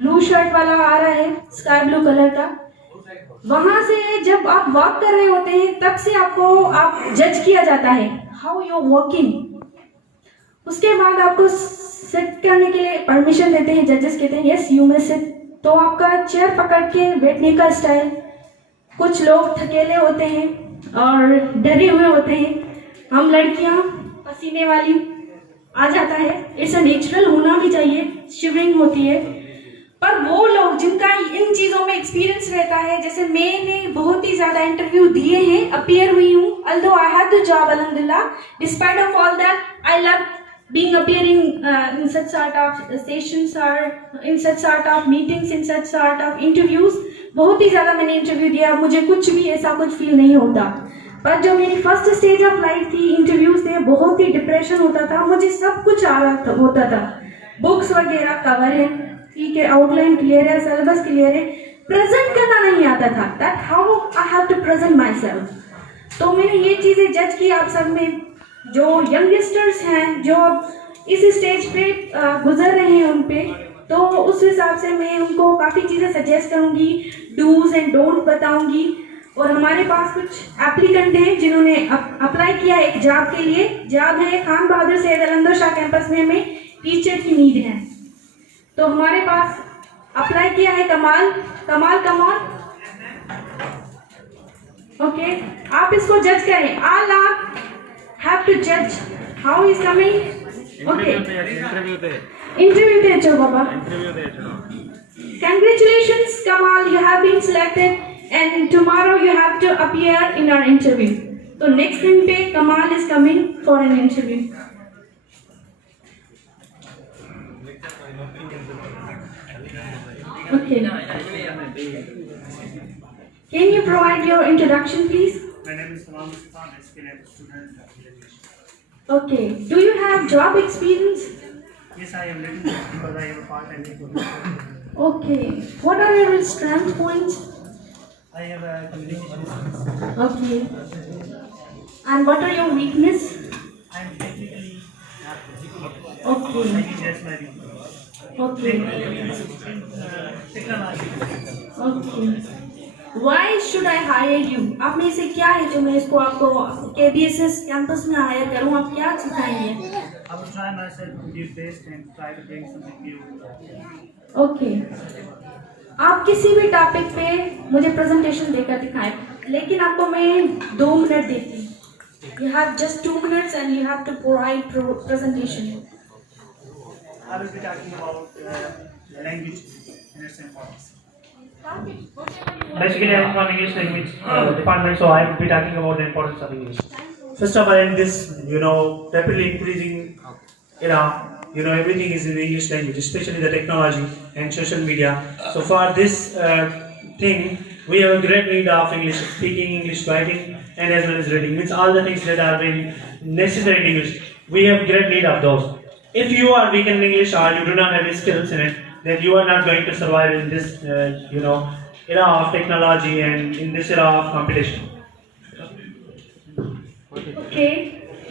Blue shirt वाला आ रहा है, स्काई ब्लू कलर का। वहां से जब आप वॉक कर रहे होते हैं तब से आप जज किया जाता है, हाउ यू वॉकिंग। उसके बाद आपको सिट करने के लिए परमिशन देते हैं, जजेस कहते हैं यस यू में सिट। तो आपका चेयर पकड़ के बैठने का स्टाइल, कुछ लोग थकेले होते हैं और डरे हुए होते हैं, हम लड़कियां पसीने वाली आ जाता है, इट्स अ नेचुरल, होना भी चाहिए, शिवरिंग होती है। पर वो लोग जिनका इन चीजों में एक्सपीरियंस रहता है, जैसे मैंने बहुत ही ज्यादा इंटरव्यू दिए हैं, अपीयर हुई हूँ, although I had the job अल्हम्दुलिल्लाह, despite of all that I love being appearing in such sort of sessions or in such sort of meetings, in such sort of interviews। बहुत ही ज्यादा मैंने इंटरव्यू दिया, मुझे कुछ भी ऐसा कुछ फील नहीं होता। पर जो मेरी फर्स्ट स्टेज ऑफ लाइफ थी, इंटरव्यूज थे, बहुत ही डिप्रेशन होता था, मुझे सब कुछ आ रहा था, होता था, बुक्स वगैरह कवर है, ठीक है, आउटलाइन क्लियर है, सिलेबस क्लियर है, प्रेजेंट करना नहीं आता था, that how I have to present myself. तो मैंने ये चीजें जज की आप सब में, जो यंगस्टर्स हैं, जो इस स्टेज पे गुजर रहे हैं उन पे, तो उस हिसाब से मैं उनको काफ़ी चीज़ें सजेस्ट करूँगी, डूज एंड डोंट बताऊँगी। और हमारे पास कुछ एप्लीकेंट हैं जिन्होंने अप्लाई किया एक जॉब के लिए, जॉब है खान बहादुर सैयद अलंदर शाह कैंपस में, हमें टीचर की नीड है। तो हमारे पास अप्लाई किया है कमाल कमॉन, ओके, आप इसको जज करें, all आप have to judge how is coming, okay, interview दे चलो बाबा, congratulations Kamal, you have been selected and tomorrow you have to appear in our interview। तो next दिन पे Kamal is coming for an interview। Okay, can you provide your introduction please? My name is Kamal Mustafa, I'm basically a student of graduation. Okay, do you have job experience? Yes, I am little bit because I have a part-time job. Okay, what are your strength points? I have a communication skills. Okay, and what are your weakness? I am technically not Okay, I think that's my weakness. okay, Technology. okay, why should I hire you? आप में से क्या है जो मैं इसको आपको KBSS campus में हायर करूँ, आप क्या सिखाएंगे? I will try myself to give best and try to bring something new. Okay, आप किसी भी टॉपिक पे मुझे प्रेजेंटेशन देकर दिखाएं, लेकिन आपको मैं 2 मिनट देती हूँ, you have just 2 minutes and you have to provide presentation. I will be talking about language and its importance. Basically, I am from English language department, so I will be talking about the importance of English. First of all, in this, rapidly increasing era, everything is in the English language, especially the technology and social media. So for this thing, we have a great need of English speaking, English writing, and as well as reading. Means all the things that are very necessary in English. We have great need of those. If you are weak in English or you do not have any skills in it, then you are not going to survive in this, era of technology and in this era of competition. Okay,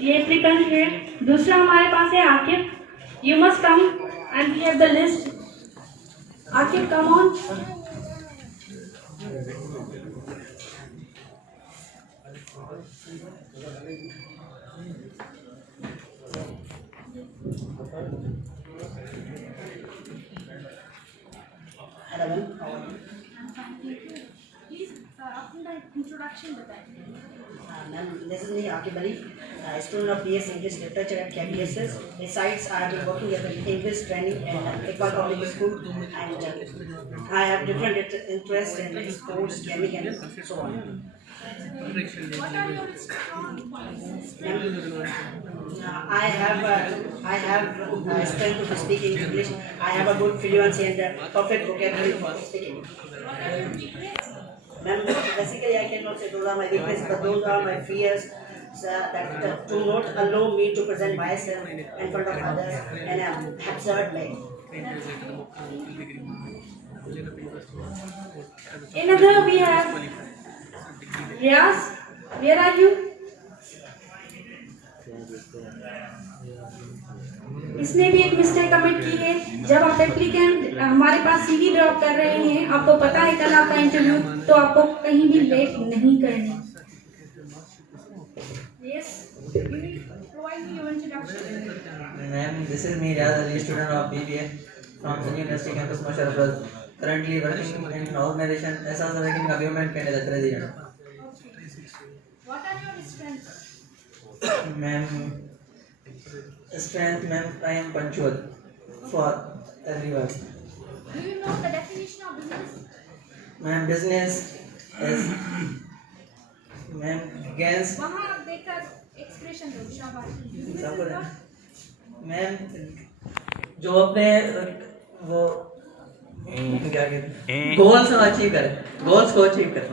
ये एप्लीकेंट है। दूसरा हमारे पास है Aqib, you must come and clear the list. Aqib come on. Please अपना इंट्रोडक्शन बताइए। Ma'am, this is me, Akib Ali, student of BS English Literature at KBSS. Besides, I have been working as an English training and Iqbal Public School, and I have different interests in sports, gaming, and so on. What are your strong points? I have strength to speak English. I have a good fluency and perfect vocabulary for speaking. What are your weaknesses? Ma'am, basically I cannot say those are my weaknesses, but those are my fears that do not allow me to present myself in front of others in an absurd way. Another we have Riaz. Where are you? इसने भी एक mistake commit की है। जब आप एप्लीकेंट हमारे पास CV drop कर रहे हैं, आपको पता है कल आपका इंटरव्यू, तो आपको कहीं भी लेट नहीं करनी। Yes, provide me your introduction. Ma'am, this is me, Riaz Ali, student of BBA from Sunni University campus, Mosharraf. Currently working in an organization as a working a women kind of president. What are your strengths? Ma'am, strength, ma'am, I am punctual for everyone. Do you know the definition of business? Ma'am, business is, ma'am, against, वहाँ आप देखकर एक्सप्रेशन दो, शाबाश। Business is what? Ma'am जो अपने वो क्या कहते हैं गोल्स को अचीव करे, गोल्स को अचीव करे।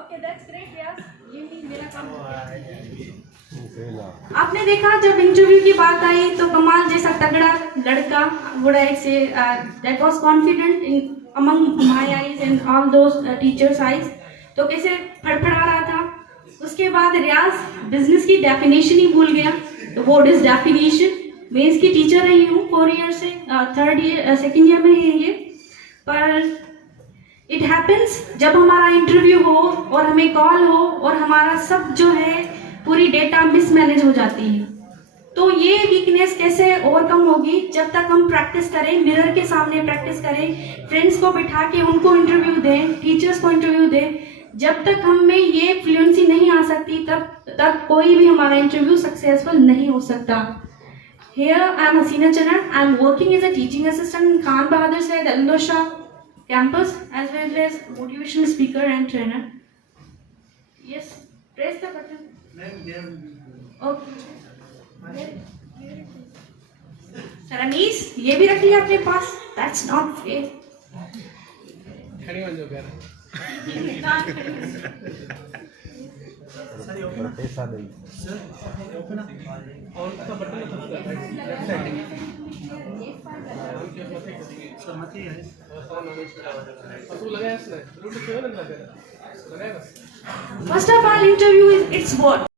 Okay, that's great, यार। ये भी मेरा काम है। आपने देखा जब इंटरव्यू की बात आई तो कमाल जैसा तगड़ा लड़का would I say that was confident in among my eyes and all those teachers' eyes, तो कैसे फड़फड़ा रहा था। उसके बाद रियाज बिजनेस की डेफिनेशन ही भूल गया। तो व्हाट इज डेफिनेशन? मैं इसकी टीचर रही हूँ 4 ईयर से, 2nd ईयर में है ये। पर इट हैपन्स जब हमारा इंटरव्यू हो और हमें कॉल हो और हमारा सब जो है पूरी डेटा मिसमैनेज हो जाती है, तो ये वीकनेस कैसे ओवरकम होगी? जब तक हम प्रैक्टिस करें, मिरर के सामने प्रैक्टिस करें, फ्रेंड्स को बिठा के उनको इंटरव्यू दें, टीचर्स को इंटरव्यू दें, जब तक हम में ये फ्लुएंसी नहीं आ सकती तब तक कोई भी हमारा इंटरव्यू सक्सेसफुल नहीं हो सकता। Here I am Hasina Charan. I am working as a teaching assistant in Khan Bahadur Said Al Shah campus as well as motivational speaker and trainer. Yes, press the button. Okay. Sir Anis, ये भी रख लिया अपने पास? That's not fair. पैसा नहीं First of all, interview is its what?